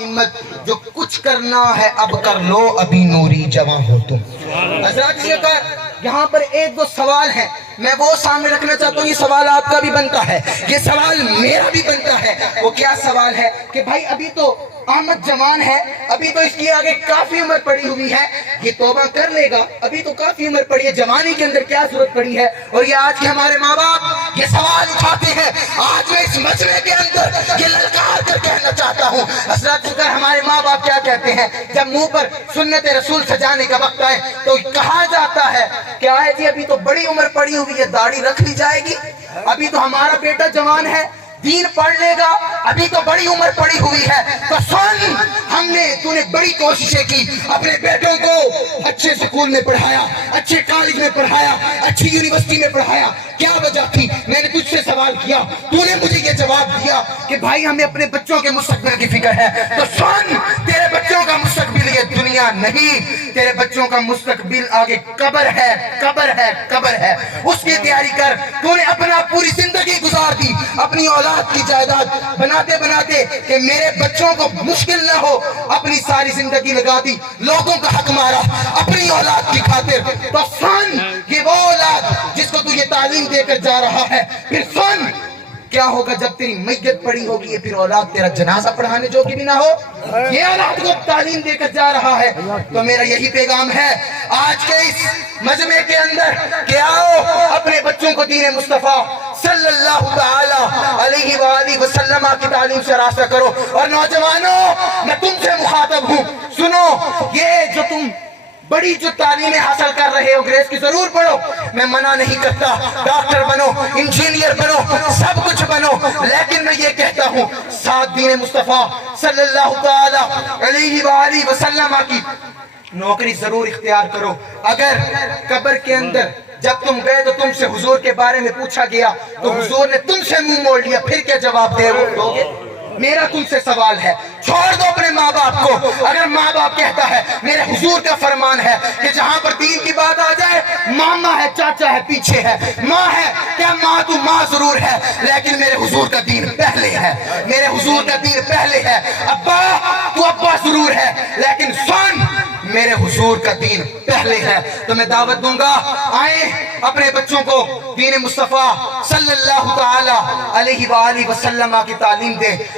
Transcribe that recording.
ہمت جو کچھ کرنا ہے اب کر لو ابھی نوری جوان ہو تم۔ حضرات یہاں پر ایک دو سوال ہے، میں وہ سامنے رکھنا چاہتا ہوں، یہ سوال آپ کا بھی بنتا ہے، یہ سوال میرا بھی بنتا ہے۔ وہ کیا سوال ہے کہ بھائی ابھی تو احمد جوان ہے، ابھی تو اس کی آگے کافی عمر پڑی ہوئی ہے، یہ توبہ کر لے گا، ابھی تو کافی عمر پڑی ہے، جوانی کے اندر کیا ضرورت پڑی ہے؟ اور یہ آج کے ہمارے ماں باپ یہ سوال اٹھاتے ہیں۔ آج میں اس مسئلے کے اندر یہ للکار کر کہنا چاہتا ہوں، حضرات ہمارے ماں باپ کیا کہتے ہیں جب منہ پر سنت رسول سجانے کا وقت آئے تو کہا جاتا ہے کیا ہے جی ابھی تو بڑی عمر پڑی ہوئی ہے، داڑھی رکھ لی جائے گی، ابھی تو ہمارا بیٹا جوان ہے، دین پڑھ لے گا، ابھی تو بڑی عمر پڑی ہوئی ہے۔ تو سن، تو نے بڑی کوششیں کی، اپنے بیٹوں کو اچھے سکول میں پڑھایا، اچھے کالج میں پڑھایا، اچھی یونیورسٹی میں پڑھایا، کیا وجہ تھی؟ میں نے تجھ سے سوال کیا، تو نے مجھے یہ جواب دیا کہ بھائی ہمیں اپنے بچوں کے مستقبل کی فکر ہے۔ تو سن، تیرے بچوں کا مستقبل یہ دنیا نہیں، تیرے بچوں کا مستقبل آگے قبر ہے، قبر ہے، قبر ہے، اس کی تیاری کر۔ تو نے اپنا پوری زندگی گزار دی اپنی اولاد کی جائیداد بناتے بناتے کہ میرے بچوں کو مشکل نہ ہو، اپنی ساری زندگی لگا دی، لوگوں کا حق مارا اپنی اولاد کی خاطر۔ تو سن، یہ وہ اولاد جس کو تو یہ تعلیم دے کر جا رہا ہے، پھر سن کیا ہوگا جب تیری میت پڑی ہوگی، پھر اولاد تیرا جنازہ پڑھانے جو کہ بھی نہ ہو، یہ اولاد کو تعلیم دے کر جا رہا ہے۔ تو میرا یہی پیغام ہے آج کے اس مجمع کے اندر کہ آؤ اپنے بچوں کو دین مصطفیٰ صلی اللہ تعالی علیہ وآلہ وسلم کی تعلیم سے راستہ کرو۔ اور نوجوانوں میں تم سے مخاطب ہوں، سنو، یہ جو تم بڑی جو تعلیمیں حاصل کر رہے ہو گریس کی ضرور پڑھو، میں منع نہیں کرتا، ڈاکٹر بنو، انجینئر بنو، سب کچھ بنو، لیکن میں یہ کہتا ہوں ساتھ دین مصطفیٰ صلی اللہ تعالی علیہ وآلہ وسلم کی نوکری ضرور اختیار کرو۔ اگر قبر کے اندر جب تم گئے تو تم سے حضور کے بارے میں پوچھا گیا تو حضور نے تم سے منہ موڑ لیا، پھر کیا جواب دو گے؟ میرا تم سے سوال ہے، چھوڑ دو اپنے ماں باپ کو۔ اگر ماں باپ کہتا ہے میرے حضور کا فرمان ہے کہ جہاں پر دین کی بات آ جائے، ماما ہے، چاچا ہے، پیچھے ہے، ماں ہے، کیا ماں تو ماں ضرور ہے لیکن میرے حضور کا دین پہلے ہے، میرے حضور کا دین پہلے ہے۔ ابا تو ابا ضرور ہے لیکن سن، میرے حضور کا دین پہلے ہے۔ تو میں دعوت دوں گا آئیں اپنے بچوں کو دین مصطفیٰ صلی اللہ تعالی علیہ وآلہ وسلم کی تعلیم دیں۔